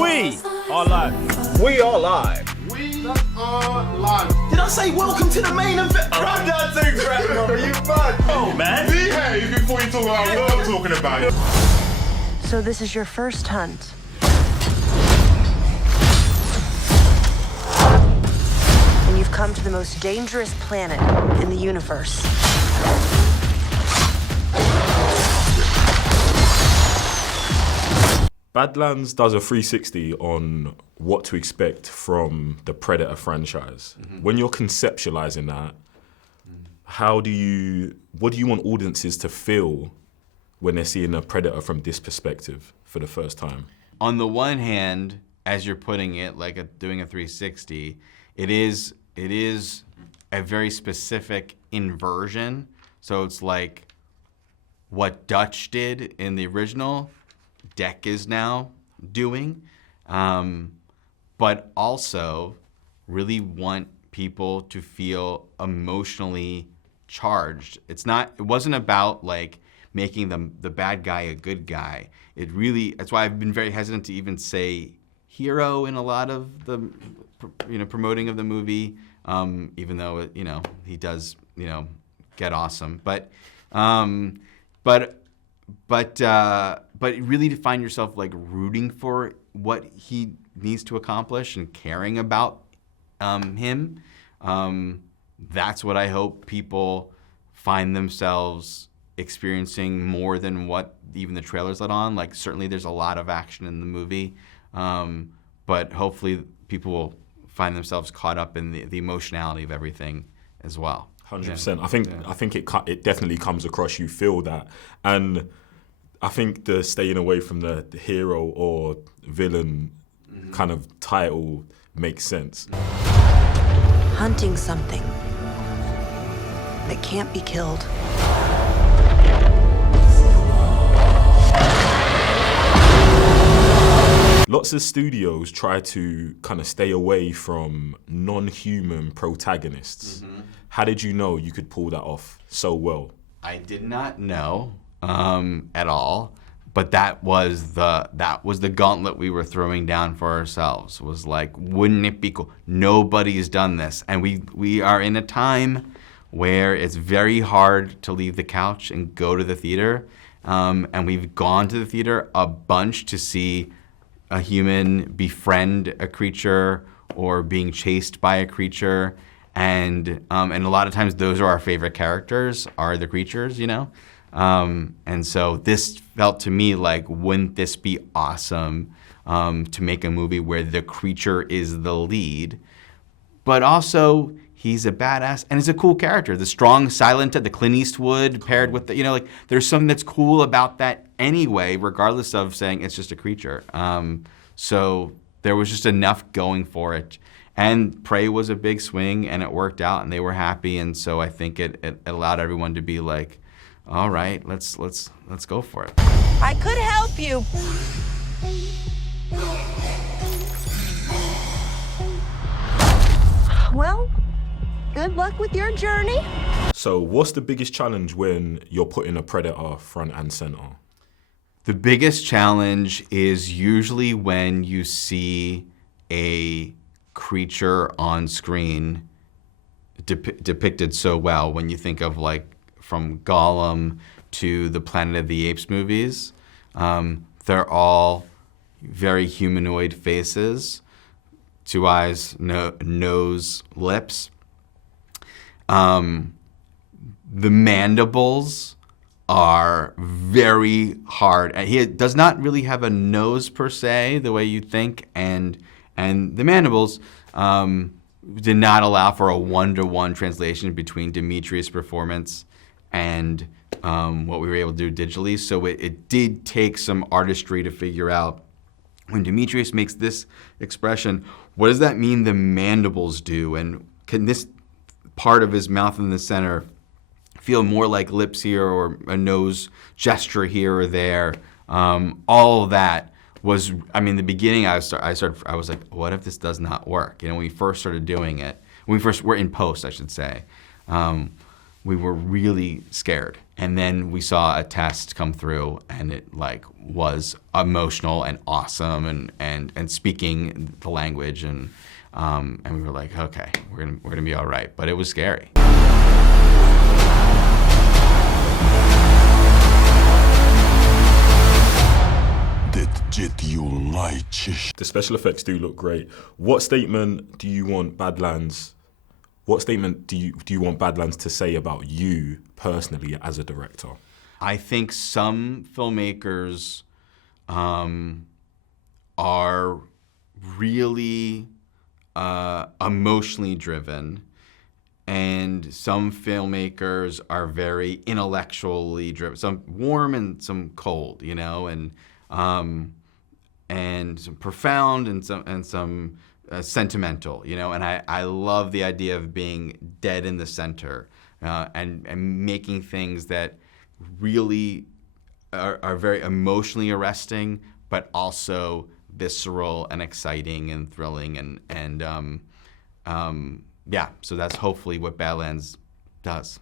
We are live. We are live. We are live. Did I say welcome to the main event? I'm not saying Trachtenberg, are you mad? Oh, man. Behave before you talk about what I'm talking about. So this is your first hunt. And you've come to the most dangerous planet in the universe. Badlands does a 360 on what to expect from the Predator franchise. When you're conceptualizing that, what do you want audiences to feel when they're seeing a Predator from this perspective for the first time? On the one hand, as you're putting it, like doing a 360, it is a very specific inversion. So it's like what Dutch did in the original, Deck is now doing, but also really want people to feel emotionally charged. It wasn't about like making the bad guy a good guy. That's why I've been very hesitant to even say hero in a lot of the promoting of the movie, even though he does get awesome, but really to find yourself like rooting for what he needs to accomplish and caring about him. That's what I hope people find themselves experiencing more than what even the trailers let on. Like certainly there's a lot of action in the movie, but hopefully people will find themselves caught up in the emotionality of everything as well. 100%. Yeah. I think it definitely comes across. You feel that, and I think the staying away from the hero or villain kind of title makes sense. Hunting something that can't be killed. Lots of studios try to kind of stay away from non-human protagonists. How did you know you could pull that off so well? I did not know at all, but that was the gauntlet we were throwing down for ourselves. Was like, wouldn't it be cool? Nobody's done this, and we are in a time where it's very hard to leave the couch and go to the theater, and we've gone to the theater a bunch to see a human befriend a creature or being chased by a creature, and a lot of times those are our favorite characters, are the creatures, and so this felt to me like, wouldn't this be awesome to make a movie where the creature is the lead, but also he's a badass and is a cool character. The strong, silent, the Clint Eastwood paired with the, there's something that's cool about that anyway, regardless of saying it's just a creature. So there was just enough going for it. And Prey was a big swing, and it worked out, and they were happy. And so I think it allowed everyone to be like, all right, let's go for it. I could help you. Well, good luck with your journey. So what's the biggest challenge when you're putting a Predator front and center? The biggest challenge is usually when you see a creature on screen depicted so well. When you think of like from Gollum to the Planet of the Apes movies, they're all very humanoid faces, 2 eyes, nose, lips. The mandibles are very hard. He does not really have a nose per se, the way you'd think, and the mandibles did not allow for a one-to-one translation between Dimitri's performance and what we were able to do digitally. So it did take some artistry to figure out, when Demetrius makes this expression, what does that mean the mandibles do? And can this part of his mouth in the center feel more like lips here or a nose gesture here or there? All of that was, the beginning I was like, what if this does not work? When we first started doing it, when we first were in post, I should say, we were really scared. And then we saw a test come through, and it like was emotional and awesome, and speaking the language, and we were like, okay, we're gonna be all right. But it was scary. The special effects do look great. What statement do you want Badlands? What statement do you want Badlands to say about you personally as a director? I think some filmmakers are really emotionally driven, and some filmmakers are very intellectually driven. Some warm and some cold, you know, and some profound and some sentimental, you know. And I love the idea of being dead in the center and making things that really are very emotionally arresting, but also visceral and exciting and thrilling, and yeah. So that's hopefully what Badlands does.